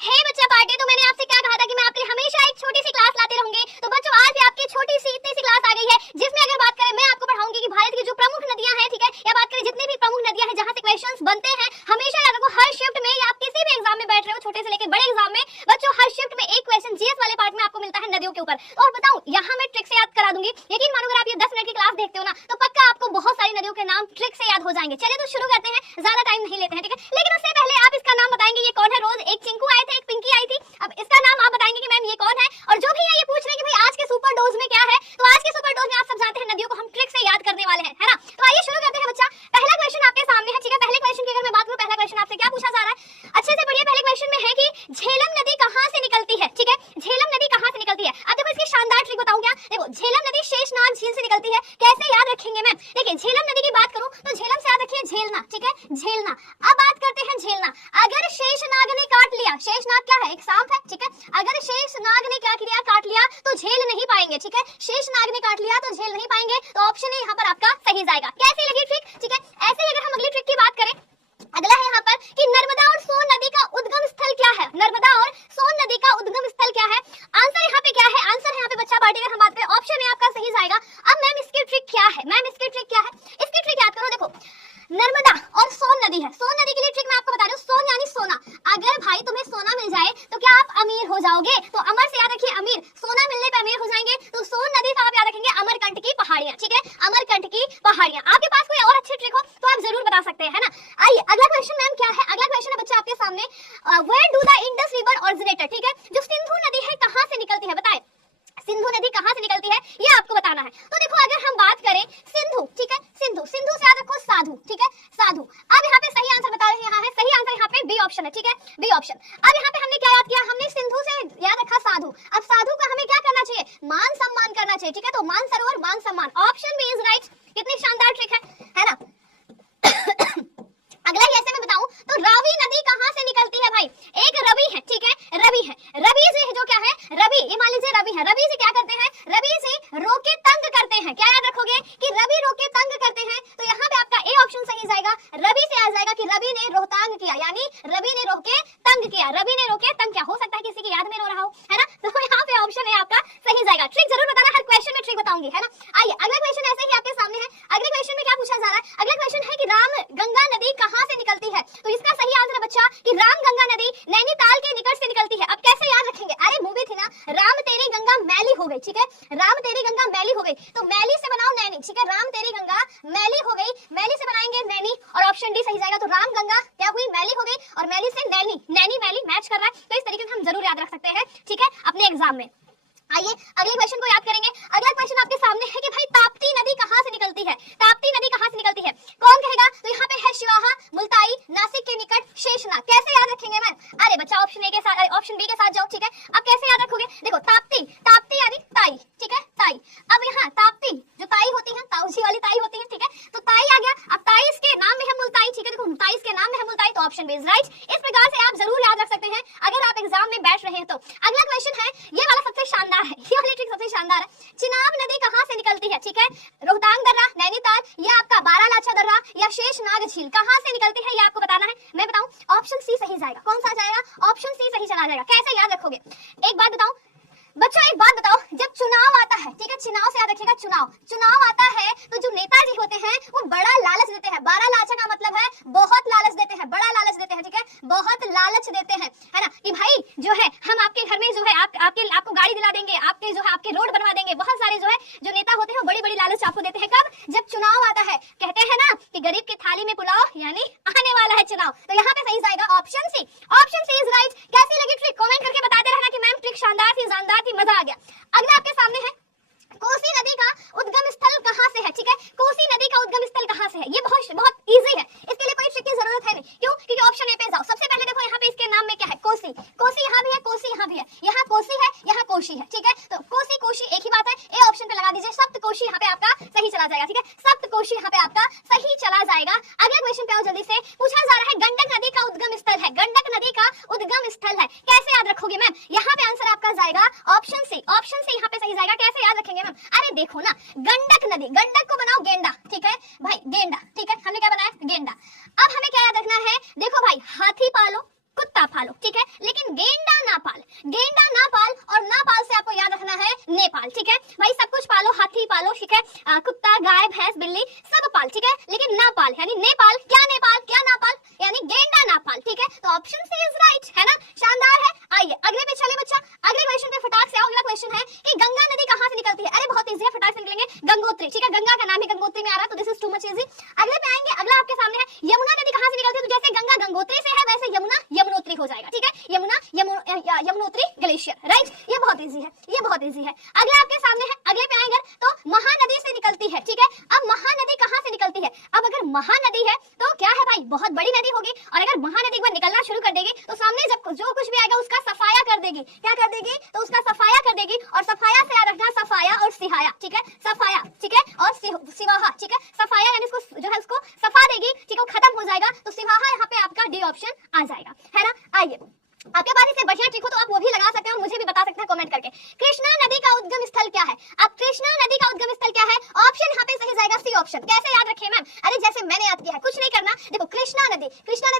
हे बच्चा पार्टी, तो मैंने आपसे क्या कहा था कि मैं आपके लिए हमेशा एक छोटी सी क्लास लाते रहूंगी। तो बच्चों आज भी आपकी छोटी सी इतनी सी क्लास आ गई है, जिसमें अगर बात करें मैं आपको पढ़ाऊंगी कि भारत की जो प्रमुख नदियां हैं, ठीक है, या बात करें जितनी भी प्रमुख नदियां हैं जहां से क्वेश्चंस बनते हैं, हमेशा याद रखो हर शिफ्ट में या आप किसी भी एग्जाम में बैठ रहे हो, छोटे से लेकर बड़े एग्जाम में, बच्चों हर शिफ्ट में एक क्वेश्चन जीएस वाले पार्ट में आपको मिलता है नदियों के ऊपर। और बताऊं यहाँ मैं ट्रिक से याद करा दूंगी, यकीन मानो अगर आप ये 10 मिनट की क्लास देखते हो ना, तो पक्का आपको बहुत सारी नदियों के नाम ट्रिक से याद हो जाएंगे। चलिए तो शुरू करते हैं, ज्यादा टाइम नहीं लेते हैं, ठीक है। लेकिन उससे पहले आप इसका नाम बताएंगे ये कौन है। रोज एक चिंकू आए थे, एक पिंकी आई थी, अब इसका नाम आप बताएंगे कि मैम ये कौन है। और जो भी है ये पूछ रहे हैं कि भाई आज के सुपर डोज में क्या है, तो आज के सुपर डोज में आप सब जानते हैं नदियों को हम ट्रिक से याद करने वाले हैं, है ना। तो आइए शुरू करते हैं बच्चा। पहला क्वेश्चन आपके सामने है, ठीक है। पहले क्वेश्चन की अगर मैं बात करूं, पहला क्वेश्चन आपसे क्या पूछा जा रहा है, अच्छे से पढ़िए। पहले क्वेश्चन में है कि झेलम नदी कहां से निकलती है, ठीक है। झेलम नदी कहां से निकलती है। अब देखो इसकी शानदार ट्रिक बताऊं क्या। देखो झेलम नदी शेषनाग झील से निकलती है, कैसे याद रखेंगे मैम। देखिए झेलम नदी की बात करूं तो झेलम से याद रखिए झेलना, ठीक है, झेलना। अब बात करते हैं झेलना। अगर शेषनाग ने काट लिया, शेषनाग क्या है, एक सांप है, ठीक है। अगर शेषनाग ने क्या किया, काट लिया, तो झेल नहीं पाएंगे, ठीक है। शेषनाग ने काट लिया तो झेल नहीं पाएंगे, तो ऑप्शन ए यहाँ पर आपका सही जाएगा। कैसी लगी ट्रिक, ठीक है। ऐसे ही अगर हम अगली ट्रिक की बात करें, अगला है यहाँ पर कि नर्मदा और सोन नदी का उद्गम स्थल क्या है। नर्मदा और सोन नदी का उद्गम स्थल क्या है। आंसर यहाँ पे क्या है, आंसर यहाँ पे बच्चा पार्टी अगर हम बात करें ऑप्शन ए आपका सही जाएगा। अब मैम इसकी ट्रिक क्या है, मैम इसकी ट्रिक क्या है, इसकी ट्रिक याद करो। देखो नर्मदा और सोन नदी है, सोन नदी के लिए ट्रिक मैं आपको बता रही हूँ। सोन यानी सोना, अगर भाई तुम्हें सोना मिल जाए तो क्या आप अमीर हो जाओगे। तो अमर से याद रखिए अमीर, सोना मिलने पे अमीर हो जाएंगे। तो सोन नदी का आप याद रखेंगे अमरकंटक की पहाड़ियां, ठीक है, अमरकंटक की पहाड़ियां। आपके पास कोई और अच्छी ट्रिक हो तो आप जरूर बता सकते हैं, है ना। आइए अगला क्वेश्चन मैम क्या है। अगला क्वेश्चन है बच्चा आपके सामने, where do the Indus river originated, ठीक है। जो सिंधु नदी है कहां से निकलती है, बताएं सिंधु नदी कहां से निकलती है, ये आपको बताना है। तो देखो अगर हम बात करें सिंधु, ठीक है, सिंधु, सिंधु से याद रखो साधु, ठीक है, साधु। अब यहाँ पे सही आंसर बता रहे हैं, यहाँ है सही आंसर, यहाँ पे बी ऑप्शन है, ठीक है, बी ऑप्शन। अब यहाँ पे हमने क्या याद किया, हमने सिंधु से याद रखा साधु। अब साधु का हमें क्या करना चाहिए, मान सम्मान करना चाहिए, ठीक है। तो मान सरोवर मान सम्मान, ऑप्शन बी इज राइट। कितनी शानदार ट्रिक है ना। अगला ही ऐसे मैं बताऊं तो रावी नदी कहां से निकलती है भाई। एक रवि है, ठीक है, रवि है, रवि से जो क्या है, रवि, ये मान लीजिए रवि है, रवि से क्या करते हैं, रवि से रोके तंग करते हैं। क्या याद रखोगे कि रवि रोके तंग करते हैं। तो यहाँ पे आपका ए ऑप्शन सही जाएगा, रवि से आ जाएगा कि रवि ने रोहतांग किया, यानी रवि ने रोके तंग किया, रवि ने रोके तंग किया। हो सकता है किसी की याद में रो रहा हो, है ना। तो यहाँ पे ऑप्शन है आपका सही जाएगा। ट्रिक जरूर बताना, हर क्वेश्चन में ट्रिक बताऊंगी, है ना। आइए अगला क्वेश्चन ऐसे ही आपके सामने है। अगले क्वेश्चन में क्या पूछा जा रहा है, अगला क्वेश्चन है कि राम गंगा नदी कहां से निकलती है। तो इसका सही आंसर है बच्चा कि राम गंगा नदी नैनीताल के निकट से निकलती है। अब कैसे याद रखेंगे, अरे मूवी थी ना राम तेरी गंगा मैली हो गई, ठीक है, राम तेरी गंगा मैली हो गई, तो मैली से बनाओ नैनी, ठीक है, राम तेरी गंगा मैली हो गई, मैली से बनाएंगे नैनी, और ऑप्शन डी सही जाएगा। तो राम गंगा क्या हुई, मैली हो गई, और मैली से नैनी, नैनी मैली मैच कर रहा है। तो इस तरीके से हम जरूर याद रख सकते हैं, ठीक है, अपने एग्जाम में। आइए अगले क्वेश्चन को याद करेंगे। अगला क्वेश्चन आपके सामने है कि भाई ताप्ती नदी कहां से निकलती है, ताप्ती नदी कहां से निकलती है, कौन कहेगा। तो यहाँ पे है शिवाहा, मुल्ताई, नासिक के निकट, शेषनाग। कैसे याद रखेंगे मैम, अरे बच्चा ऑप्शन ए के साथ, ऑप्शन बी के साथ जाओ, ठीक है। अब कैसे याद रखोगे, देखो ताप्ती, ताप्ती यानी ताई, ठीक है, ताई। अब यहाँ ताप्ती जो ताई होती है, ताऊजी वाली ताई होती है, ठीक है, तो ताई आ गया। अब ताई इसके नाम में है मुल्ताई, ठीक है, देखो ताई इसके नाम में है मुल्ताई, तो ऑप्शन बी इज राइट। इस प्रकार से आप जरूर याद रख सकते हैं अगर आप एग्जाम में बैठ रहे हैं तो। अगला क्वेश्चन है, ये वाला सबसे शानदार है, ये वाली ट्रिक सबसे शानदार है। चिनाब नदी कहां से निकलती है, ठीक है, रोहतांग दर्रा, नैनीताल, या आपका बारालाचा दर्रा, या शेषनाग झील, कहां से निकलती है ये आपको बताना है। मैं बताऊं ऑप्शन सी सही जाएगा। कौन सा जाएगा, ऑप्शन सी सही चला जाएगा। कैसे याद रखोगे, एक बात बताऊं बच्चों, एक बात बताओ, जब चुनाव आता है, ठीक है, चुनाव से याद रखिएगा, चुनाव, चुनाव आता है तो जो नेताजी होते हैं वो बड़ा लालच देते हैं। बारालाचा का मतलब है बहुत लालच देते हैं, बड़ा लालच देते हैं, ठीक है, बहुत लालच देते हैं, है ना, कि भाई जो है हम आपके घर में जो है आपको गाड़ी दिला देंगे, आपके जो है आपके रोड बनवा देंगे। बहुत सारे जो है जो नेता होते हैं वो बड़ी बड़ी लालच आपको देते हैं। कब, जब चुनाव आता है। कहते हैं ना कि गरीब की थाली में पुलाव, यानी आने वाला है चुनाव। तो यहाँ पे सही जाएगा option C, option C is right. कैसी लगी ट्रिक, कमेंट करके बताते रहना कि मैम ट्रिक शानदार थी, जानदार थी, मजा आ गया। अगला आपके सामने है कोसी नदी का उद्गम स्थल कहां से है, ठीक है, कोसी नदी का उद्गम स्थल कहां से है। ये बहुत इजी है, इसके लिए कोई ट्रिक की जरूरत है नहीं। क्यों, क्योंकि ऑप्शन ए पे जाओ। सबसे पहले देखो यहाँ पे इसके नाम में क्या है, कोसी, कोसी यहाँ भी है, कोसी यहाँ भी है, यहाँ कोसी है, यहाँ कोशी है, ठीक है, तो कोसी कोशी एक ही बात है। ए ऑप्शन पे लगा दीजिए, सप्त कोशी यहाँ पे आपका सही चला जाएगा, ठीक है, सप्त कोशी यहाँ पे आपका सही चला जाएगा। अगले क्वेश्चन पे आओ जल्दी से। पूछा जा रहा है गंडक नदी का उद्गम स्थल है, गंडक नदी का उद्गम स्थल है, कैसे याद रखोगे मैम। यहाँ पे आंसर आपका जाएगा ऑप्शन सी, ऑप्शन सी यहाँ पे सही जाएगा। कैसे याद रखेंगे मैम, अरे देखो ना गंडक नदी, गंडक को बनाओ गेंडा, ठीक है भाई, गेंडा, ठीक है, हमने क्या बनाया, गेंडा। अब हमें क्या याद रखना है, देखो भाई हाथी पालो कुत्ता पालो, ठीक है, है, लेकिन गेंडा ना पाल। गेंडा ना पाल और ना पाल से आपको याद रखना है नेपाल, ठीक है भाई। सब कुछ पालो, हाथी पालो, ठीक है, कुत्ता, गाय, भैंस, बिल्ली सब पाल, ठीक है, लेकिन ना पाल यानी नेपाल। क्या नेपाल, क्या ना पाल, यानी गेंडा ना पाल, ठीक है। तो ऑप्शन सी इज राइट, है ना, शानदार है। आइए अगले पे चले बच्चा, अगले क्वेश्चन पे फटाक से आओ। अगला क्वेश्चन है कि गंगा नदी कहां से निकलती है। अरे बहुत इजी है, फटाक से निकलेंगे, गंगोत्री, ठीक है, गंगा का नाम ही गंगोत्री में आ रहा है, तो this is too much easy. अगले पे आएंगे, अगला आपके सामने है यमुना नदी कहां से निकलती है। तो जैसे गंगा गंगोत्री से है वैसे यमुना यमुनोत्री हो जाएगा, ठीक है, यमुना यमुनोत्री ग्लेशियर, राइट। ये बहुत इजी है, ये बहुत इजी है। अगला आपके सामने है, अगले पे आएंगे तो महानदी से निकलती है, ठीक है। अब महानदी कहां से निकलती है। अब अगर महानदी है तो क्या है भाई, बहुत बड़ी नदी होगी, और अगर महानदी एक बार निकलना शुरू कर देगी तो सामने जब जो कुछ भी आएगा उसका सफाया कर देगी। क्या कर देगी, तो उसका सफाया कर देगी। और सफाया से याद रखना, सफाया और सिहाया, ठीक है, सफाया, ठीक है, और सिवाहा, ठीक है। सफाया यानी उसको जो है उसको सफा देगी, ठीक है, वो खत्म हो जाएगा, तो सिवाहा यहाँ पे आपका डी ऑप्शन आ जाएगा, है ना। आइए आपके पास इससे बढ़िया ट्रिक हो तो आप वो भी लगा सकते हैं और मुझे भी बता सकते हैं कमेंट करके। कृष्णा नदी का उद्गम स्थल क्या है। अब कृष्णा नदी का उद्गम स्थल क्या है, ऑप्शन यहाँ पे सही जाएगा सी ऑप्शन। कैसे याद रखें मैम, अरे जैसे मैंने याद किया है, कुछ नहीं करना। देखो कृष्णा नदी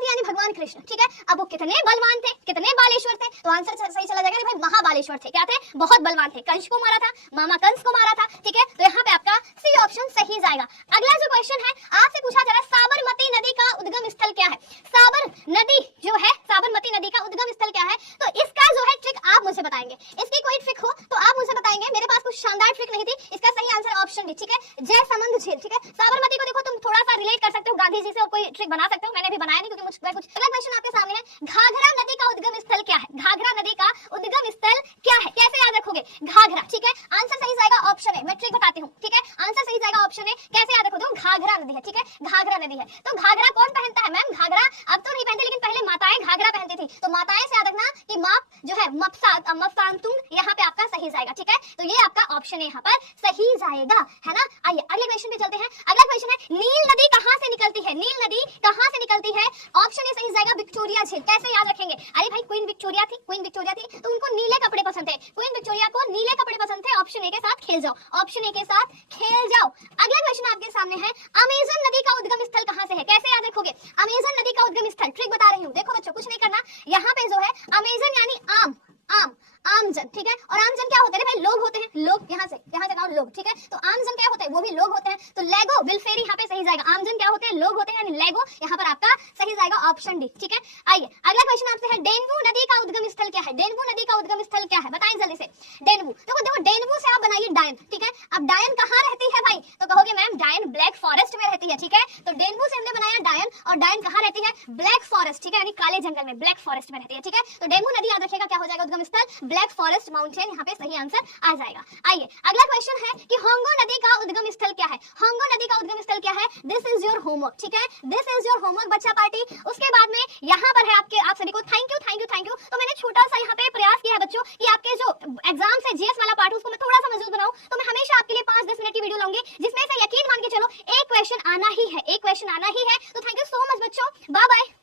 यानी भगवान कृष्ण, ठीक है। अब वो कितने बलवान थे, कितने बालेश्वर थे, तो आंसर सही चला जाएगा भाई, महाबालेश्वर थे। क्या थे, बहुत बलवान थे। कंस को मारा था, मामा कंस को मारा था, ठीक है, तो यहाँ पे आपका सी ऑप्शन सही जाएगा। अगला जो क्वेश्चन है आपसे पूछा जा रहा है, साबरमती नदी का उद्गम स्थल क्या है। साबर नदी जो है, साबरमती नदी का उद्गम स्थल क्या है, तो इसका जो है ट्रिक आप मुझे बताएंगे। इसकी कोई ट्रिक हो तो आप मुझे बताएंगे, मेरे पास कुछ शानदार ट्रिक नहीं थी। इसका सही आंसर ऑप्शन डी, ठीक है, जय संबंध झील, ठीक है। साबरमती को देखो तुम थोड़ा सा रिलेट कर सकते हो गांधी जी से और कोई ट्रिक बना सकते हो, मैंने भी बनाया नहीं क्योंकि मुझे कुछ। अगला क्वेश्चन आपके सामने है, घाघरा नदी का उद्गम स्थल क्या है। घाघरा नदी का उद्गम स्थल क्या है, कैसे याद रखोगे, घाघरा, ठीक है, आंसर सही जाएगा ऑप्शन है। मैं ट्रिक बताती हूँ, ठीक है, आंसर सही जाएगा ऑप्शन है। कैसे याद रखोगे, घाघरा नदी है, ठीक है, घाघरा नदी है। तो घाघरा कौन पहनता है मैम, घाघरा अब तो नहीं पहनते, लेकिन पहले माताएं घाघरा पहनती थी। तो माताएं से याद रखना कि माप जो है मपसांतुंग, यहाँ पे आपका सही जाएगा, ठीक है, तो ये आपका ऑप्शन है यहाँ पर सही जाएगा, है ना। आइए अगले क्वेश्चन पे चलते हैं। अगला क्वेश्चन है, नील नदी कहां से निकलती है। नील नदी कहां से निकलती है, ऑप्शन ए सही जाएगा विक्टोरिया झील। कैसे याद रखेंगे, अरे भाई क्वीन विक्टोरिया थी तो उनको नीले कपड़े पसंद थे, क्वीन विक्टोरिया को नीले कपड़े पसंद थे। ऑप्शन ए के साथ खेल जाओ, ऑप्शन ए के साथ खेल जाओ। अगला क्वेश्चन आपके सामने है, अमेजन नदी का उद्गम स्थल कहां से है। कैसे याद रखोगे, अमेजन नदी का उद्गम स्थल, ट्रिक बता रही हूँ, देखो बच्चों कुछ नहीं करना। यहाँ पे जो है अमेजन यानी आमजन, ठीक है, और आमजन क्या होते हैं भाई, लोग होते हैं, लोग, यहाँ से कहो लोग, ठीक है, तो आमजन क्या होते हैं, वो भी लोग होते हैं। तो लेगो विलफेरी यहाँ पे सही जाएगा। आमजन क्या होते हैं, लोग होते हैं, यानी लेगो यहाँ पर आपका सही जाएगा ऑप्शन डी, ठीक है। आइए अगला क्वेश्चन आपसे है, डेनवू नदी का उद्गम स्थल क्या है। डेनवू नदी का उद्गम स्थल क्या है, बताएं जल्दी से। डेनवू, देखो डेनवू से आप बनाइए डायन, ठीक है। अब डायन कहाँ रहती है भाई, तो कहोगे मैम डायन ब्लैक फॉरेस्ट में रहती है, ठीक है, तो डेनवू से हमने बनाया डायन, और डायन कहाँ रहती है, ब्लैक फॉरेस्ट, ठीक है, यानी काले जंगल में, ब्लैक फॉरेस्ट में रहती है, ठीक है। तो डेनवू नदी याद रखिएगा क्या हो जाएगा उद्गम स्थल, ब्लैक फॉरेस्ट माउंटेन, यहाँ पे सही आंसर आ जाएगा। आइए अगला क्वेश्चन है कि होंगो नदी का उद्गम स्थल क्या है। होंगो नदी का उद्गम स्थल क्या है, दिस इज योर होमवर्क, ठीक है, दिस इज योर होमवर्क बच्चा पार्टी। उसके बाद में यहाँ पर है आपके, आप सभी को थैंक यू। तो मैंने छोटा सा यहाँ पे प्रयास किया है बच्चों कि आपके जो एग्जाम से जीएस वाला पार्ट उसको मैं थोड़ा सा मजबूत बनाऊं, तो मैं हमेशा आपके लिए 5-10 मिनट की वीडियो लाऊंगी जिसमें से यकीन मान के चलो एक क्वेश्चन आना ही है, एक क्वेश्चन आना ही है। तो थैंक यू सो मच बच्चों, बाय बाय।